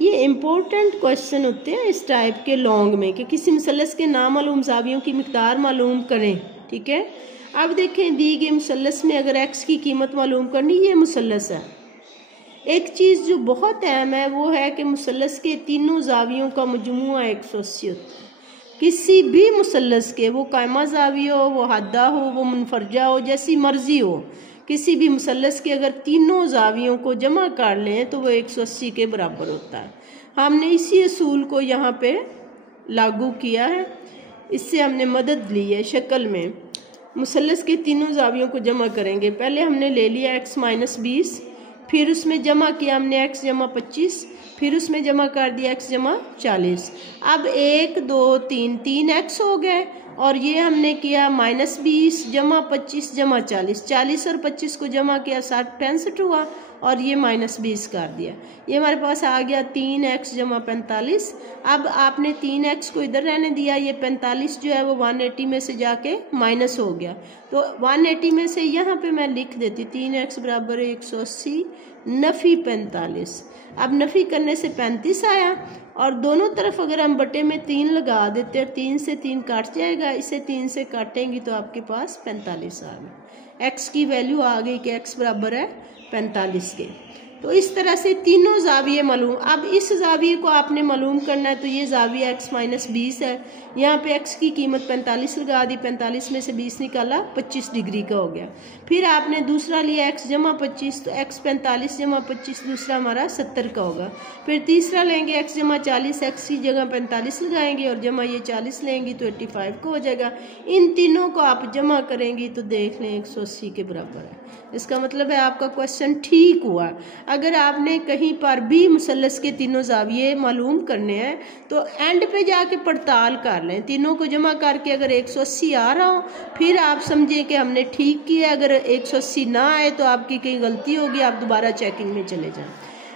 ये important question होते हैं इस टाइप के लॉन्ग में कि किसी मुसल्लस के नामालूम ज़ावियों की मिकदार मालूम करें। ठीक है, अब देखें दी गए मुसल्लस में अगर एक्स की कीमत मालूम करनी, ये मुसल्लस है। एक चीज़ जो बहुत अहम है वो है कि मुसल्लस के तीनों ज़ावियों का मजमुआ 180 होता है। किसी भी मुसल्लस के, वो कायमा ज़ाविया हो, वो हद्दा हो, वो मुनफरजा हो, जैसी मर्जी हो, किसी भी मुसल्लस के अगर तीनों ज़ावियों को जमा कर लें तो वो 180 के बराबर होता है। हमने इसी असूल को यहाँ पे लागू किया है, इससे हमने मदद ली है शक्ल में। मुसल्लस के तीनों ज़ावियों को जमा करेंगे। पहले हमने ले लिया x - 20, फिर उसमें जमा किया हमने x जमा 25, फिर उसमें जमा कर दिया x जमा 40। अब 1 2 3 3x हो गए, और ये हमने किया -20 जमा 25 जमा 40, 40 और 25 को जमा किया 60 65 हुआ, और ये -20 कर दिया। ये हमारे पास आ गया 3x जमा 45। अब आपने 3x को इधर रहने दिया, ये 45 जो है वो 180 में से जाके माइनस हो गया, तो 180 में से यहाँ पे मैं लिख देती 3x बराबर 180 नफ़ी 45। अब नफ़ी करने से 35 आया, और दोनों तरफ अगर हम बटे में 3 लगा देते हैं, 3 से 3 काट जाएगा, इसे 3 से काटेंगी तो आपके पास 45 आ गया। x की वैल्यू आ गई कि x बराबर है 45 के। तो इस तरह से तीनों ज़ाविये मालूम। अब इस ज़ाविये को आपने मालूम करना है, तो ये ज़ाविया x - 20 है, यहाँ पे x की कीमत 45 लगा दी, 45 में से 20 निकाला, 25 डिग्री का हो गया। फिर आपने दूसरा लिया x जमा 25, तो x 45 जमा 25 दूसरा हमारा 70 का होगा। फिर तीसरा लेंगे x जमा 40, x की जगह 45 लगाएंगे और जमा ये 40 लेंगी तो 85 का हो जाएगा। इन तीनों को आप जमा करेंगी तो देख लें 180 के बराबर है। इसका मतलब है आपका क्वेश्चन ठीक हुआ। अगर आपने कहीं पर भी मुसल्लस के तीनों ज़ाविये मालूम करने हैं तो एंड पे जाके पड़ताल कर लें, तीनों को जमा करके अगर 180 आ रहा हो फिर आप समझें कि हमने ठीक किया। अगर 180 ना आए तो आपकी कहीं गलती होगी, आप दोबारा चेकिंग में चले जाएं।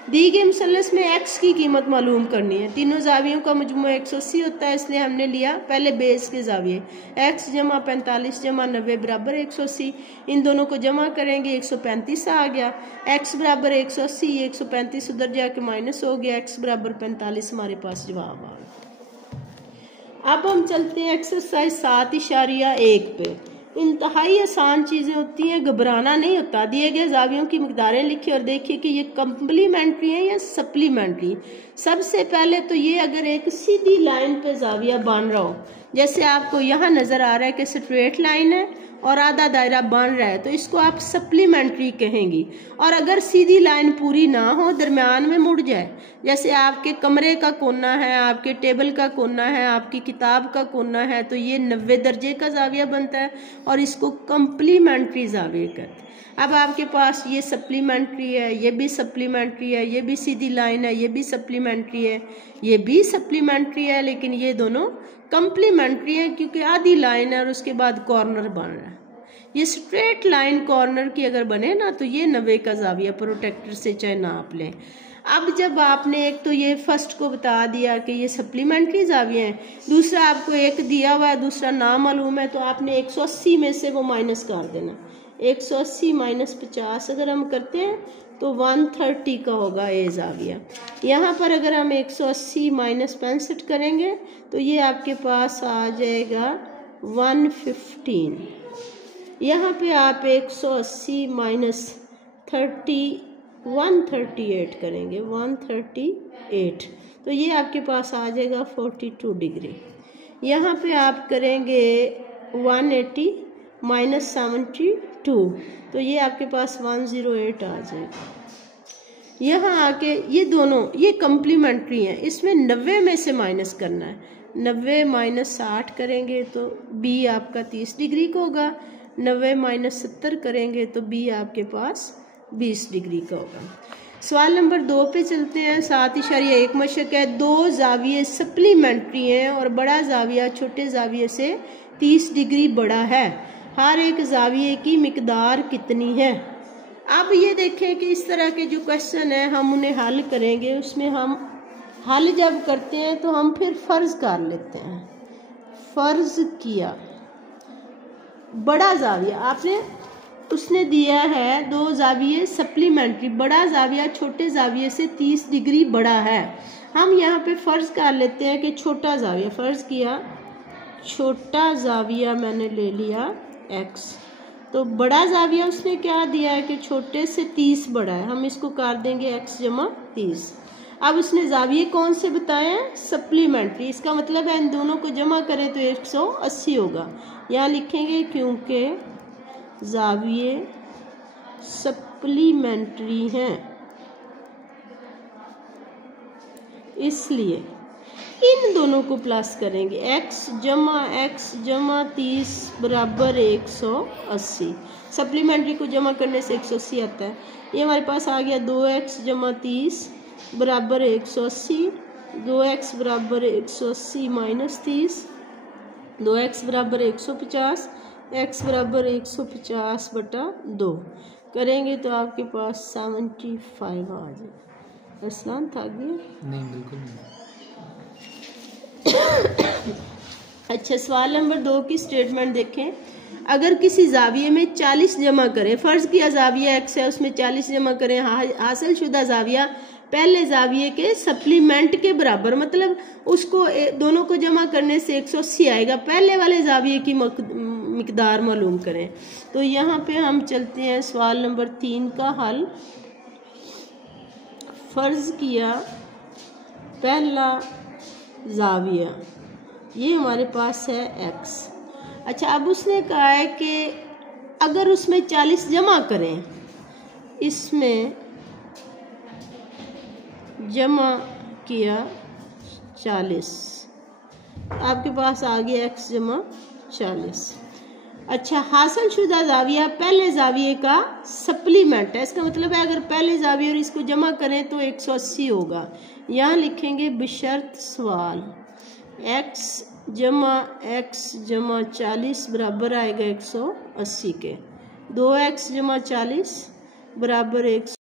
दी गई मुसल्लस में x की कीमत मालूम करनी है। तीनों ज़ावियों का मजमुआ 180 होता है, इसलिए हमने लिया पहले बेस के ज़ाविये x जमा 45 जमा 90 बराबर 180। इन दोनों को जमा करेंगे 135 आ गया। x बराबर 180, 135 उधर जाके माइनस हो गया, x बराबर 45 हमारे पास जवाब आ गया। अब हम चलते हैं एक्सरसाइज 7.1 पे। इंतहाई आसान चीज़ें होती हैं, घबराना नहीं होता। दिए गए ज़ावियों की मिकदारें लिखिए और देखिए कि ये कम्प्लीमेंट्री है या सप्लीमेंट्री। सबसे पहले तो ये अगर एक सीधी लाइन पे ज़ाविया बन रहा हो, जैसे आपको यहाँ नज़र आ रहा है कि स्ट्रेट लाइन है और आधा दायरा बन रहा है, तो इसको आप सप्लीमेंट्री कहेंगी। और अगर सीधी लाइन पूरी ना हो, दरम्यान में मुड़ जाए, जैसे आपके कमरे का कोना है, आपके टेबल का कोना है, आपकी किताब का कोना है, तो ये 90 दर्जे का ज़ाविया बनता है और इसको कम्प्लीमेंट्री ज़ाविया कहते हैं। अब आपके पास ये सप्लीमेंट्री है, ये भी सप्लीमेंट्री है, ये भी सीधी लाइन है, ये भी सप्लीमेंट्री है, ये भी सप्लीमेंट्री है, लेकिन ये दोनों कम्प्लीमेंट्री है क्योंकि आधी लाइन है और उसके बाद कॉर्नर बन रहा है। ये स्ट्रेट लाइन कॉर्नर की अगर बने ना तो ये 90 का ज़ाविया प्रोटेक्टर से चाहे नाप लें। अब जब आपने एक तो ये फर्स्ट को बता दिया कि ये सप्लीमेंट्री ज़ाविया हैं, दूसरा आपको एक दिया हुआ है, दूसरा ना मालूम है, तो आपने 180 में से वो माइनस कर देना। 180 - 50 अगर हम करते हैं तो 130 का होगा ए ज़ाविया। यहाँ पर अगर हम 180 - 65 करेंगे तो ये आपके पास आ जाएगा 115। यहाँ पे आप 180 - 30 138 करेंगे, 138, तो ये आपके पास आ जाएगा 42 डिग्री। यहाँ पे आप करेंगे 180 - 72, तो ये आपके पास 108 आ जाएगा। यहाँ आके ये दोनों ये कम्प्लीमेंट्री हैं, इसमें 90 में से माइनस करना है। 90 - 60 करेंगे तो बी आपका 30 डिग्री का होगा। 90 - 70 करेंगे तो बी आपके पास 20 डिग्री का होगा। सवाल नंबर 2 पे चलते हैं। 7.1 मशक है। 2 ज़ाविये सप्लीमेंट्री हैं और बड़ा ज़ाविया छोटे ज़ाविये से 30 डिग्री बड़ा है। हर एक ज़ाविये की मिकदार कितनी है? अब ये देखें कि इस तरह के जो क्वेश्चन है हम उन्हें हल करेंगे, उसमें हम हल जब करते हैं तो हम फिर फ़र्ज़ कर लेते हैं। फ़र्ज़ किया बड़ा ज़ाविया, आपने उसने दिया है 2 जाविये सप्लीमेंट्री, बड़ा जाविया छोटे जाविये से 30 डिग्री बड़ा है। हम यहाँ पे फर्ज कर लेते हैं कि छोटा जाविया, फर्ज किया छोटा जाविया मैंने ले लिया x, तो बड़ा जाविया उसने क्या दिया है कि छोटे से 30 बड़ा है, हम इसको कर देंगे x जमा 30। अब उसने जाविये कौन से बताए हैं? सप्लीमेंट्री, इसका मतलब है इन दोनों को जमा करें तो 180 होगा। यहाँ लिखेंगे क्योंकि जाविये सप्लीमेंट्री हैं इसलिए इन दोनों को प्लस करेंगे, x जमा 30 बराबर 180। सप्लीमेंट्री को जमा करने से 180 आता है। ये हमारे पास आ गया 2x जमा 30 बराबर 180, 2x बराबर 180 माइनस 30, 2x बराबर 150, x बराबर 150 बटा 2 करेंगे तो आपके पास 75 आ जाए। असलान था गया? नहीं, बिल्कुल नहीं। अच्छा, सवाल नंबर 2 की स्टेटमेंट देखें। अगर किसी जाविये में 40 जमा करें, फर्ज किया जाविया x है उसमें 40 जमा करें, हासिल शुदा जाविया पहले जाविये के सप्लीमेंट के बराबर, मतलब उसको दोनों को जमा करने से 180 आएगा, पहले वाले जाविये की मिकदार मालूम करें। तो यहाँ पे हम चलते हैं सवाल नंबर 3 का हल। फर्ज किया पहला जाविया, ये हमारे पास है x। अच्छा, अब उसने कहा है कि अगर उसमें 40 जमा करें, इसमें जमा किया 40, आपके पास आ गया x जमा 40। अच्छा, हासिल शुदा जाविया पहले जाविये का सप्लीमेंट है, इसका मतलब है अगर पहले जाविये और इसको जमा करें तो 180 होगा। यहाँ लिखेंगे बशर्त सवाल x जमा 40 बराबर आएगा 180 के, 2x जमा 40 बराबर 1